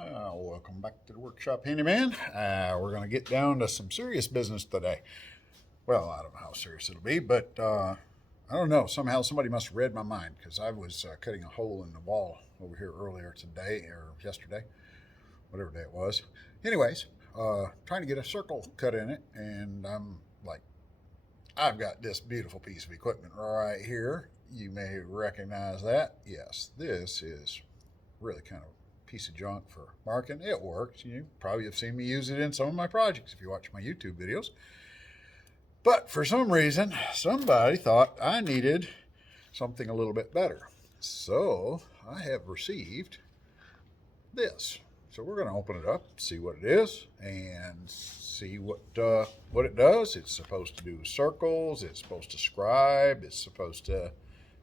Welcome back to the workshop, handyman. We're going to get down to some serious business today. Well, I don't know how serious it'll be, but I don't know. Somehow somebody must have read my mind because I was cutting a hole in the wall over here earlier today or yesterday, whatever day it was. Anyways, trying to get a circle cut in it, and I'm like, I've got this beautiful piece of equipment right here. You may recognize that. Yes, this is really kind of piece of junk for marking. It works. You probably have seen me use it in some of my projects if you watch my YouTube videos. But for some reason, somebody thought I needed something a little bit better. So I have received this. So we're going to open it up, see what it is, and see what it does. It's supposed to do circles. It's supposed to scribe. It's supposed to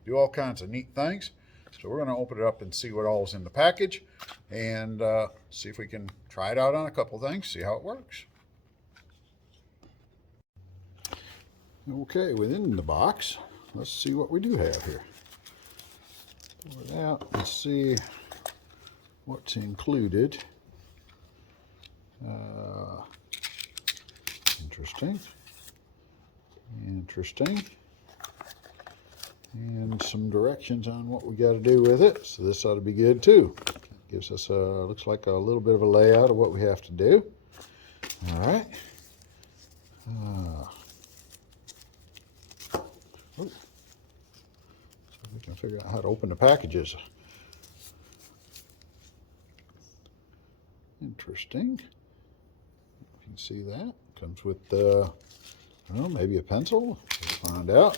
do all kinds of neat things. So we're going to open it up and see what all's in the package and see if we can try it out on a couple things, see how it works. Okay, within the box, let's see what we do have here. Pull it out and see what's included. Interesting. And some directions on what we got to do with it. So this ought to be good too. Gives us looks like a little bit of a layout of what we have to do. All right. So we can figure out how to open the packages. Interesting. You can see that. Comes with, well, maybe a pencil. We'll find out.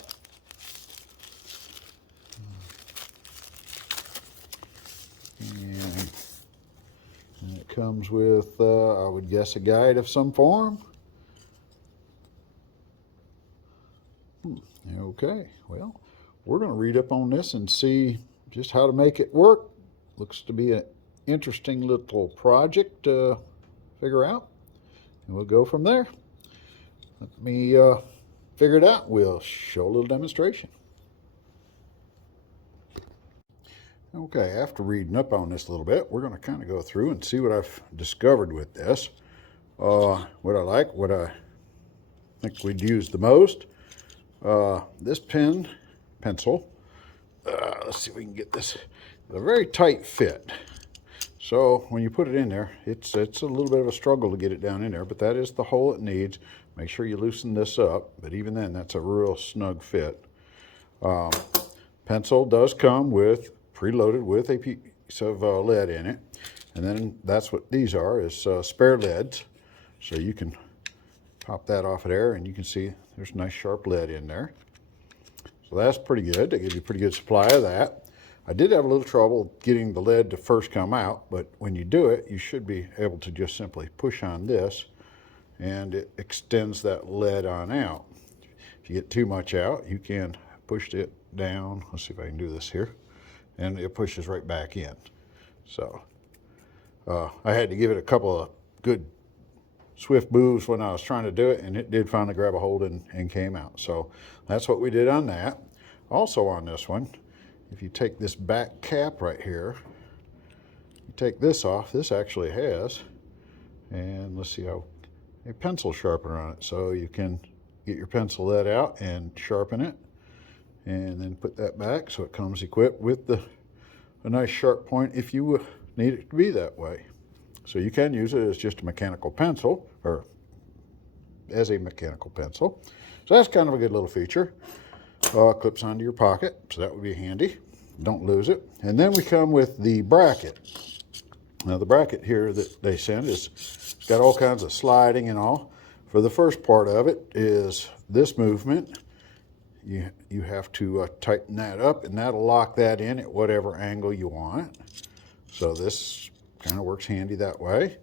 And it comes with, I would guess, a guide of some form. Okay, well, we're going to read up on this and see just how to make it work. Looks to be an interesting little project to figure out, and we'll go from there. Let me figure it out. We'll show a little demonstration. Okay, after reading up on this a little bit, we're going to kind of go through and see what I've discovered with this. What I like, what I think we'd use the most. This pencil, let's see if we can get this, a very tight fit. So when you put it in there, it's a little bit of a struggle to get it down in there, but that is the hole it needs. Make sure you loosen this up, but even then, that's a real snug fit. Pencil does come with preloaded with a piece of lead in it, and then that's what these are, is spare leads. So you can pop that off of there, and you can see there's nice sharp lead in there. So that's pretty good. They give you a pretty good supply of that. I did have a little trouble getting the lead to first come out, but when you do it, you should be able to just simply push on this, and it extends that lead on out. If you get too much out, you can push it down. Let's see if I can do this here. And it pushes right back in. So I had to give it a couple of good swift moves when I was trying to do it, and it did finally grab a hold and came out. So that's what we did on that. Also on this one, if you take this back cap right here, you take this off, this actually has, and let's see how, a pencil sharpener on it. So you can get your pencil lead out and sharpen it, and then put that back so it comes equipped with a nice sharp point if you need it to be that way. So you can use it as just a mechanical pencil, or as a mechanical pencil. So that's kind of a good little feature. Clips onto your pocket, so that would be handy. Don't lose it. And then we come with the bracket. Now the bracket here that they send is got all kinds of sliding and all. For the first part of it is this movement. You have to tighten that up, and that'll lock that in at whatever angle you want. So this kind of works handy that way.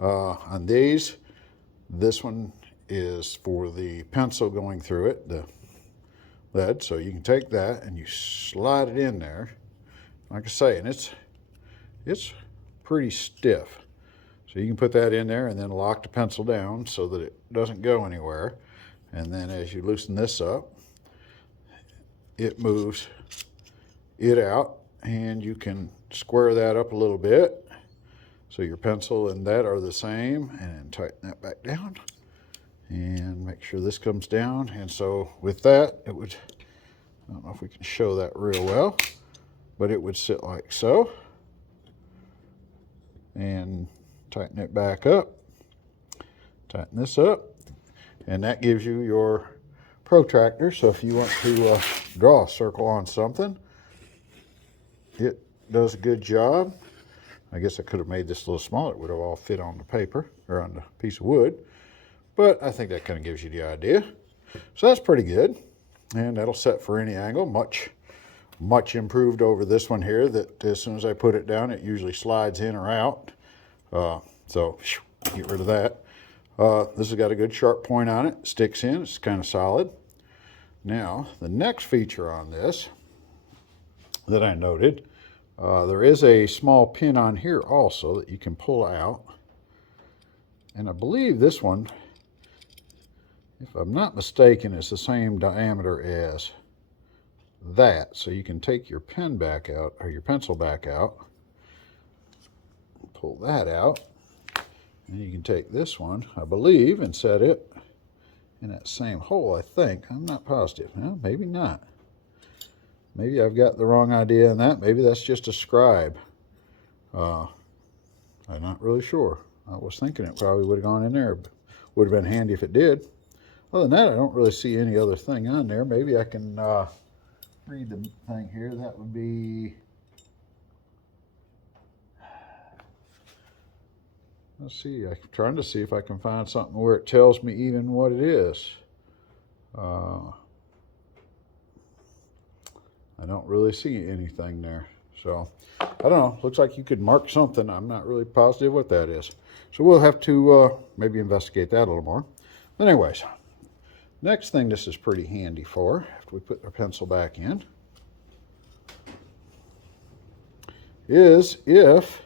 On these, this one is for the pencil going through it, the lead. So you can take that and you slide it in there. Like I say, and it's pretty stiff. So you can put that in there and then lock the pencil down so that it doesn't go anywhere. And then as you loosen this up, it moves it out, and you can square that up a little bit So your pencil and that are the same, and tighten that back down and make sure this comes down. And so with that, it would, I don't know if we can show that real well, but it would sit like so. And tighten it back up, tighten this up, and that gives you your protractor. So if you want to draw a circle on something, it does a good job. I guess I could have made this a little smaller. It would have all fit on the paper or on the piece of wood, but I think that kind of gives you the idea. So that's pretty good, and that'll set for any angle. Much improved over this one here, that as soon as I put it down, it usually slides in or out. So get rid of that. This has got a good sharp point on it. Sticks in, it's kind of solid. Now, the next feature on this that I noted, there is a small pin on here also that you can pull out. And I believe this one, if I'm not mistaken, is the same diameter as that. So you can take your pen back out, or your pencil back out, pull that out, and you can take this one, I believe, and set it in that same hole, I think. I'm not positive. Well, maybe not. Maybe I've got the wrong idea on that. Maybe that's just a scribe. I'm not really sure. I was thinking it probably would have gone in there. Would have been handy if it did. Other than that, I don't really see any other thing on there. Maybe I can read the thing here. That would be, let's see, I'm trying to see if I can find something where it tells me even what it is. I don't really see anything there. So, I don't know. Looks like you could mark something. I'm not really positive what that is. So we'll have to maybe investigate that a little more. But anyways, next thing this is pretty handy for, after we put our pencil back in, is if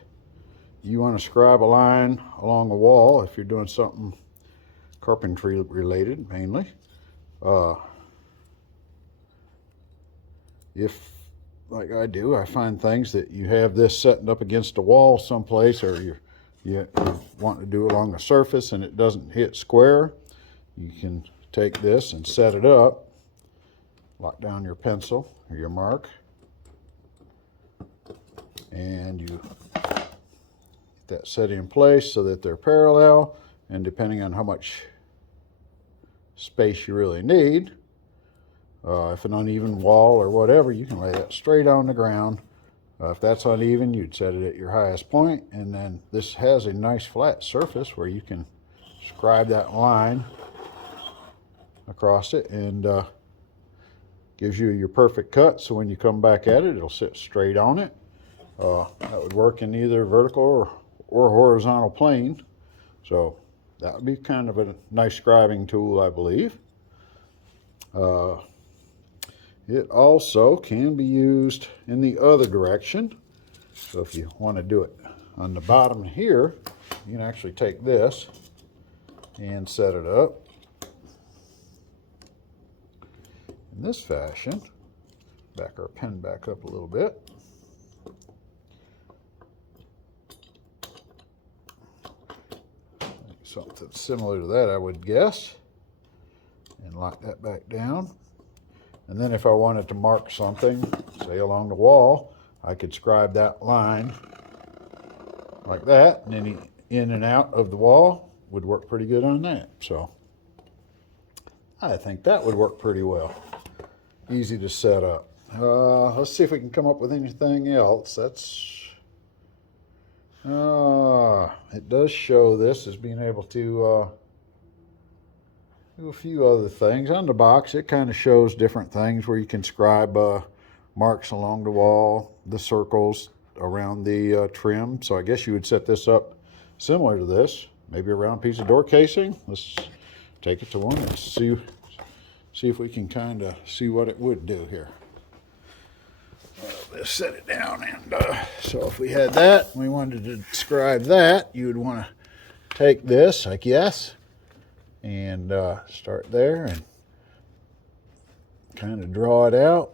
you want to scribe a line along a wall, if you're doing something carpentry related mainly. If, like I do, I find things that you have this setting up against a wall someplace, or you want to do along a surface and it doesn't hit square, you can take this and set it up, lock down your pencil or your mark, and you get that set in place so that they're parallel, and depending on how much space you really need, if an uneven wall or whatever, you can lay that straight on the ground. If that's uneven, you'd set it at your highest point, and then this has a nice flat surface where you can scribe that line across it, and gives you your perfect cut. So when you come back at it, it'll sit straight on it. That would work in either vertical or horizontal plane. So that would be kind of a nice scribing tool, I believe. It also can be used in the other direction. So if you want to do it on the bottom here, you can actually take this and set it up in this fashion. Back our pen back up a little bit. Something similar to that, I would guess. And lock that back down. And then if I wanted to mark something, say along the wall, I could scribe that line like that, and any in and out of the wall would work pretty good on that. So I think that would work pretty well. Easy to set up. Let's see if we can come up with anything else. It does show this as being able to do a few other things. On the box, it kind of shows different things where you can scribe marks along the wall, the circles around the trim. So I guess you would set this up similar to this, maybe a round piece of door casing. Let's take it to one and see if we can kind of see what it would do here. Let's set it down, and so if we had that, we wanted to scribe that, you would want to take this, I guess, and start there and kind of draw it out.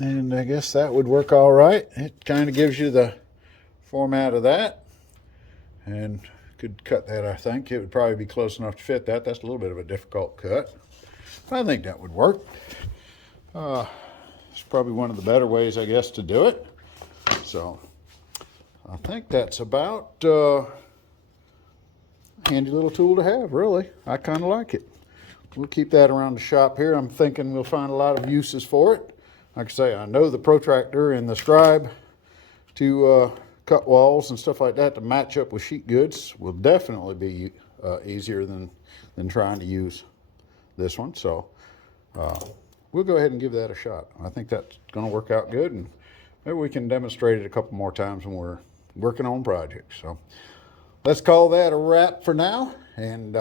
And I guess that would work all right. It kind of gives you the format of that. And could cut that, I think. It would probably be close enough to fit that. That's a little bit of a difficult cut. I think that would work. It's probably one of the better ways, I guess, to do it. So I think that's about a handy little tool to have, really. I kind of like it. We'll keep that around the shop here. I'm thinking we'll find a lot of uses for it. Like I say, I know the protractor and the scribe to cut walls and stuff like that to match up with sheet goods will definitely be easier than trying to use this one. So we'll go ahead and give that a shot. I think that's going to work out good, and maybe we can demonstrate it a couple more times when we're working on projects. So let's call that a wrap for now, and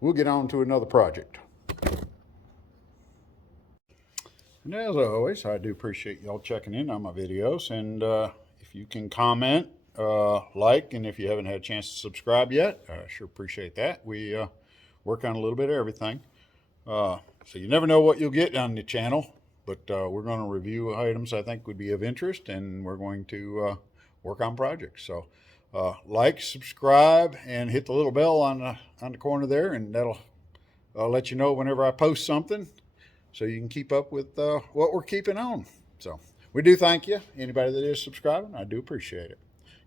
we'll get on to another project. And as always, I do appreciate y'all checking in on my videos, and if you can comment, like, and if you haven't had a chance to subscribe yet, I sure appreciate that. We work on a little bit of everything. So you never know what you'll get on the channel, but we're going to review items I think would be of interest, and we're going to work on projects. So like, subscribe, and hit the little bell on the corner there, and that'll let you know whenever I post something, so you can keep up with what we're keeping on. So we do thank you. Anybody that is subscribing, I do appreciate it.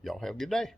Y'all have a good day.